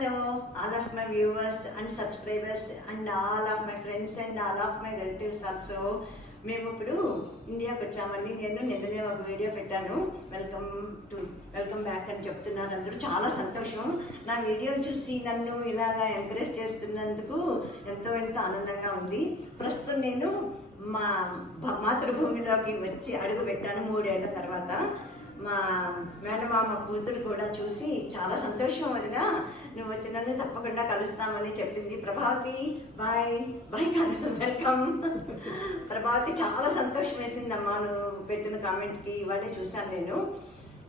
Hello all of my viewers and subscribers and all of my friends and all of my relatives also మేము ఇప్పుడు ఇండియాకి వచ్చామండి. నేను నిన్ననే ఒక వీడియో పెట్టాను. వెల్కమ్ టు వెల్కమ్ బ్యాక్ అని చెప్తున్నారు అందరూ. చాలా సంతోషం. నా వీడియో చూసి నన్ను ఇలాగా ఎంకరేజ్ చేస్తున్నందుకు ఎంతో ఎంతో ఆనందంగా ఉంది. ప్రస్తుతం నేను మా మాతృభూమిలోకి వచ్చి అడుగు పెట్టాను మూడేళ్ళ తర్వాత. మా మేనమామ కూతురు కూడా చూసి చాలా సంతోషం వదిన. నువ్వు వచ్చినందుకు తప్పకుండా కలుస్తామని చెప్పింది. ప్రభావతి బాయ్ బాయ్ కాదు వెల్కమ్ ప్రభావతి చాలా సంతోషం వేసింది అమ్మా నువ్వు పెట్టిన కామెంట్కి ఇవాళే చూశాను నేను.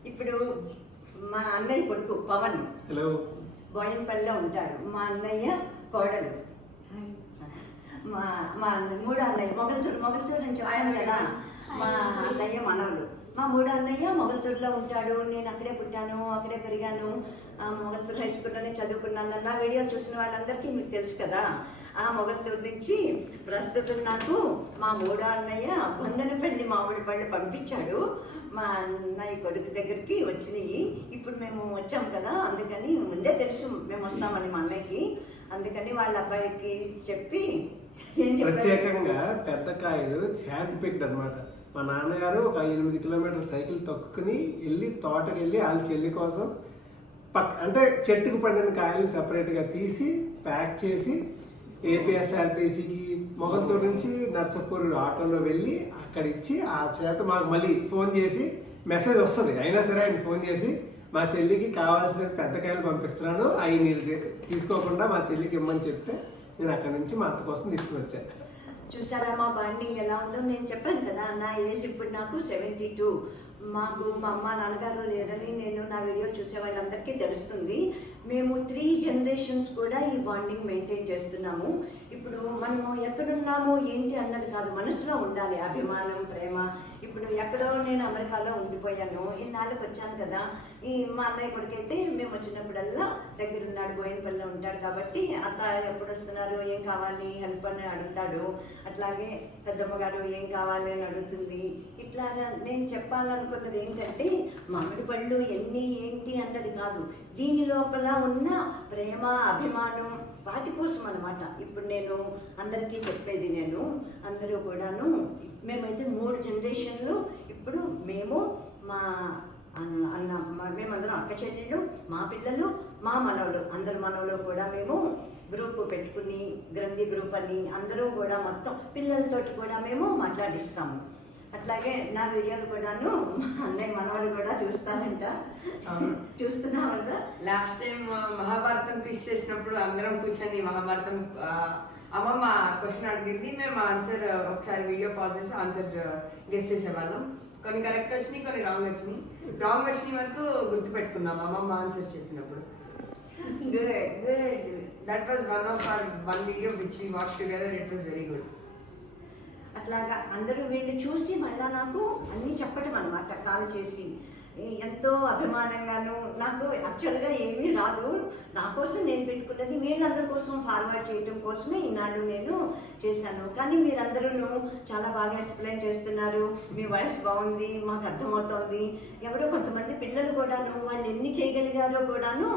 ఇప్పుడు మా అన్నయ్య కొడుకు పవన్. హలో బోయన్పల్లిలో ఉంటాడు. మా అన్నయ్య కోడలు. మా మా అన్న- మూడో అన్నయ్య. మొగలతూరు మొగలతూరు అని చెప్పాను కదా. మా అన్నయ్య మనవలు. మా మూడో అన్నయ్య మొగలతూరులో ఉంటాడు. నేను అక్కడే పుట్టాను అక్కడే పెరిగాను. ఆ మొగలతూరు హై స్కూల్లోనే చదువుకున్నాను నా వీడియోలు చూసిన వాళ్ళందరికీ మీకు తెలుసు కదా. ఆ మొగలతూరు నుంచి ప్రస్తుతం నాకు మా మూడో అన్నయ్య వందనపల్లి మామిడి పళ్ళు పంపించాడు. మా అన్నయ్య కొడుకు దగ్గరికి వచ్చినాయి. ఇప్పుడు మేము వచ్చాం కదా అందుకని ముందే తెలుసు మేము వస్తామని మా అన్నయ్యకి. అందుకని వాళ్ళ అబ్బాయికి చెప్పి ఏం చెప్పారు? ప్రత్యేకంగా పెద్ద కాయలు హ్యాండ్ పిక్డ్ అనమాట మా నాన్నగారు ఒక ఎనిమిది కిలోమీటర్ల సైకిల్ తొక్కుని వెళ్ళి తోటకి వెళ్ళి వాళ్ళ చెల్లి కోసం పక్ అంటే చెట్టుకు పండిన కాయలు సపరేట్గా తీసి ప్యాక్ చేసి ఏపీఎస్ఆర్టీసీకి మొగల్తో నుంచి నర్సపూర్ ఆటోలో వెళ్ళి అక్కడ ఇచ్చి ఆ చేత మాకు మళ్ళీ ఫోన్ చేసి మెసేజ్ వస్తుంది. అయినా సరే ఆయన ఫోన్ చేసి మా చెల్లికి కావాల్సిన పెద్ద కాయలు పంపిస్తున్నాను అవి మీరు తీసుకోకుండా మా చెల్లికి ఇమ్మని చెప్తే నేను అక్కడ నుంచి మా అత్త కోసం తీసుకుని వచ్చాను. చూసారా మా బాండింగ్ ఎలా ఉందో? నేను చెప్పాను కదా నా ఏజ్ ఇప్పుడు నాకు సెవెంటీ టూ మాకు మా అమ్మ నాన్నగారు లేరని నేను నా వీడియోలు చూసే వాళ్ళందరికీ తెలుస్తుంది. మేము త్రీ జనరేషన్స్ కూడా ఈ బాండింగ్ మెయింటైన్ చేస్తున్నాము. ఇప్పుడు మనము ఎక్కడున్నాము ఏంటి అన్నది కాదు మనసులో ఉండాలి. అభిమానం ప్రేమ. ఇప్పుడు ఎక్కడో నేను అమెరికాలో ఉండిపోయాను. ఇన్నాళ్ళకి వచ్చాను కదా. ఈ మా అన్నయ్య కొడుకైతే మేము వచ్చినప్పుడల్లా దగ్గర ఉన్నాడు బోయినపల్లిలో ఉంటాడు కాబట్టి అత్త ఎప్పుడు వస్తున్నారు ఏం కావాలి హెల్ప్ అని అడుగుతాడు. అట్లాగే పెద్దమ్మ గారు ఏం కావాలి అని అడుగుతుంది. ఇట్లాగా నేను చెప్పాలనుకున్నది ఏంటంటే మామిడి పళ్ళు ఎన్ని ఏంటి అన్నది కాదు. దీని లోపల ఉన్న ప్రేమ అభిమానం వాటి కోసం అనమాట ఇప్పుడు నేను అందరికీ చెప్పేది నేను అందరూ కూడాను మేమైతే మూడు జనరేషన్లు. ఇప్పుడు మేము మా అన్న అన్న మేమందరం అక్క చెల్లెళ్ళు మా పిల్లలు మా మనవలు. అందరు మనవలు కూడా మేము గ్రూప్ పెట్టుకుని గ్రంథి గ్రూప్ అని అందరూ కూడా మొత్తం పిల్లలతోటి కూడా మేము మాట్లాడిస్తాము. అట్లాగే నా వీడియోలు కూడాను అన్నయ్య మనవలు కూడా చూస్తారంట. అవును. చూస్తున్నామంట లాస్ట్ టైం మహాభారతం క్విజ్ చేసినప్పుడు అందరం కూర్చొని మహాభారతం అమ్మమ్మ క్వశ్చన్ అడిగింది. మేము ఆన్సర్ ఒకసారి వీడియో పాజ్ చేసి ఆన్సర్ గెస్ట్ చేసేవాళ్ళం. కొన్ని కరెక్ట్ వచ్చినాయి కొన్ని రాంగ్ వచ్చినాయి. రాంగ్ వచ్చినాయి వరకు గుర్తుపెట్టుకున్నాం అమ్మమ్మ ఆన్సర్ చెప్పినప్పుడు. Good good that was one of our one video which we watch together it was very good అట్లాగా అందరూ వీళ్ళు చూసి మళ్ళా నాకు అన్నీ చెప్పటం అనమాట కాల్ చేసి. ఎంతో అభిమానంగాను నాకు యాక్చువల్గా ఏమీ రాదు. నా కోసం నేను పెట్టుకున్నది వీళ్ళందరి కోసం ఫార్వర్డ్ చేయటం కోసమే ఈనాడు నేను చేశాను. కానీ మీరందరూ చాలా బాగా ఎక్స్ప్లెయిన్ చేస్తున్నారు. మీ వాయిస్ బాగుంది మాకు అర్థమవుతోంది. ఎవరో కొంతమంది పిల్లలు కూడాను వాళ్ళు ఎన్ని చేయగలిగారో కూడాను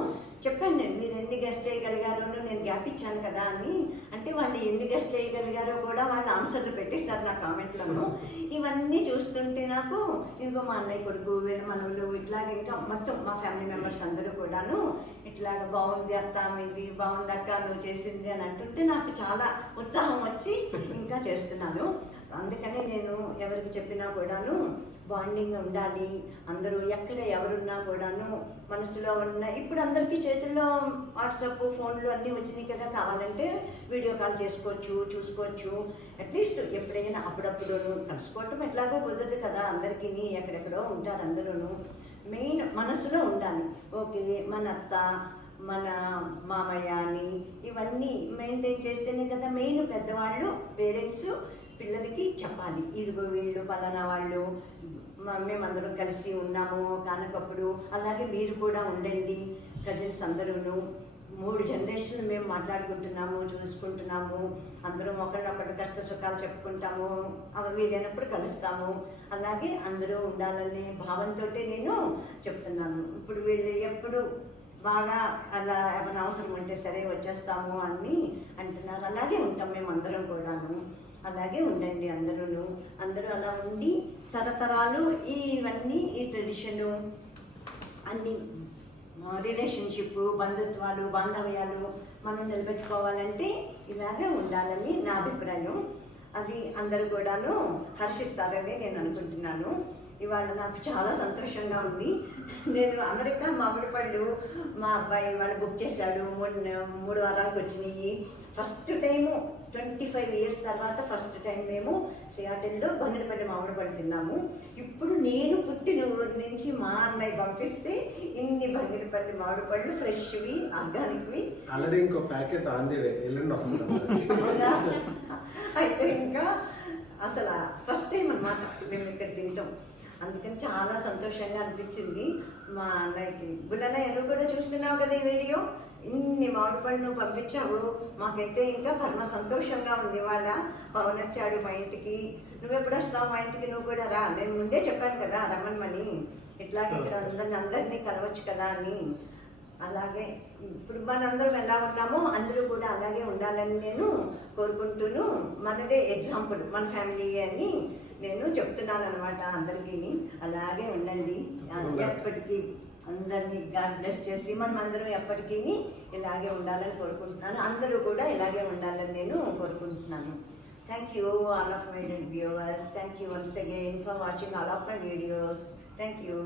చెప్పాను నేను మీరు ఎన్ని గెస్ట్ చేయగలిగారో నేను గ్యాప్ ఇచ్చాను కదా అని. అంటే వాళ్ళు ఎన్ని గెస్ట్ చేయగలిగారో కూడా వాళ్ళు ఆన్సర్లు పెట్టేశారు నా కామెంట్లను ఇవన్నీ చూస్తుంటే నాకు ఇదిగో మా అన్నయ్య కొడుకు వీళ్ళ మనవులు ఇట్లాగే ఇంకా మొత్తం మా ఫ్యామిలీ మెంబర్స్ అందరూ కూడాను ఇట్లా బాగుంది అత్త మీది బాగుంది అక్క నువ్వు చేసింది అని అంటుంటే నాకు చాలా ఉత్సాహం వచ్చి ఇంకా చేస్తున్నాను. అందుకనే నేను ఎవరికి చెప్పినా కూడాను బాండింగ్ ఉండాలి. అందరూ ఎక్కడ ఎవరున్నా కూడాను మనసులో ఉన్న ఇప్పుడు అందరికీ చేతుల్లో వాట్సాప్ ఫోన్లు అన్నీ వచ్చినాయి కదా కావాలంటే వీడియో కాల్ చేసుకోవచ్చు చూసుకోవచ్చు. అట్లీస్ట్ ఎప్పుడైనా అప్పుడప్పుడు కలుసుకోవటం ఎట్లాగో కుదరదు కదా అందరికీ ఎక్కడెక్కడో ఉంటారు అందరూను. మెయిన్ మనసులో ఉండాలి. ఓకే మన అత్త మన మామయ్య అని ఇవన్నీ మెయింటైన్ చేస్తేనే కదా మెయిన్ పెద్దవాళ్ళు పేరెంట్స్ పిల్లలకి చెప్పాలి. ఇదిగో వీళ్ళు పలానా వాళ్ళు మేమందరం కలిసి ఉన్నాము కానకప్పుడు. అలాగే మీరు కూడా ఉండండి. కజిన్స్ అందరూను. మూడు జనరేషన్లు మేము మాట్లాడుకుంటున్నాము చూసుకుంటున్నాము. అందరం ఒకరినొకరు కష్ట సుఖాలు చెప్పుకుంటాము. అవి వీలైనప్పుడు కలుస్తాము. అలాగే అందరూ ఉండాలనే భావంతో నేను చెప్తున్నాను. ఇప్పుడు వీళ్ళు ఎప్పుడు బాగా అలా ఏమైనా అవసరం ఉంటే సరే వచ్చేస్తాము అని అంటున్నారు. అలాగే ఉంటాం మేము అందరం కూడాను. అలాగే ఉండండి అందరూ అందరూ అలా ఉండి తరతరాలు ఇవన్నీ ఈ ట్రెడిషను అన్ని రిలేషన్షిప్ బంధుత్వాలు బాంధవ్యాలు మనం నిలబెట్టుకోవాలంటే ఇలాగే ఉండాలని నా అభిప్రాయం. అది అందరూ కూడాను హర్షిస్తారని నేను అనుకుంటున్నాను. ఇవాళ నాకు చాలా సంతోషంగా ఉంది. నేను అమెరికా మామిడి పళ్ళు మా అబ్బాయి వాళ్ళు బుక్ చేశాడు. మూడు మూడు వారాలకు వచ్చినాయి. First time twenty five years తర్వాత ఫస్ట్ టైం మేము సియాటిల్లో బంగినపల్లి మామిడి పళ్ళు తిన్నాము. ఇప్పుడు నేను పుట్టిన ఊరి నుంచి మా అన్నయ్య పంపిస్తే ఇన్ని బంగినపల్లి మామిడి పళ్ళు ఫ్రెష్వి ఆర్గానిక్వి. ఆల్రెడీ ఇంకో ప్యాకెట్ ఆన్ ది వే ఎల్లుండి వస్తుంది అవునా? అయితే ఇంకా అసలు ఫస్ట్ టైం అన్నమాట మేము ఇక్కడ అందుకని చాలా సంతోషంగా అనిపించింది మా అన్నయ్యకి. బుల్లన్నయ్య నువ్వు కూడా చూస్తున్నావు కదా ఈ వీడియో? ఇన్ని మామిడి పండ్లు పంపించావు. మాకైతే ఇంకా పరమ సంతోషంగా ఉంది వాళ్ళ పవన్ వచ్చాడు మా ఇంటికి. నువ్వు ఎప్పుడు వస్తావు మా ఇంటికి? నువ్వు కూడా రా. నేను ముందే చెప్పాను కదా రమ్మని ఇట్లాగే ఇక్కడ అందరిని అందరినీ కలవచ్చు కదా అని. అలాగే ఇప్పుడు మనందరం ఎలా ఉన్నామో అందరూ కూడా అలాగే ఉండాలని నేను కోరుకుంటూను. మనదే ఎగ్జాంపుల్ మన ఫ్యామిలీ అని నేను చెప్తున్నాను అనమాట అందరికీ అలాగే ఉండండి. ఎప్పటికీ అందరినీ గాడ్ బ్లెస్ చేసి మనం అందరం ఎప్పటికీ ఇలాగే ఉండాలని కోరుకుంటున్నాను. అందరూ కూడా ఇలాగే ఉండాలని నేను కోరుకుంటున్నాను. Thank you all of my viewers thank you once again for watching all of my videos thank you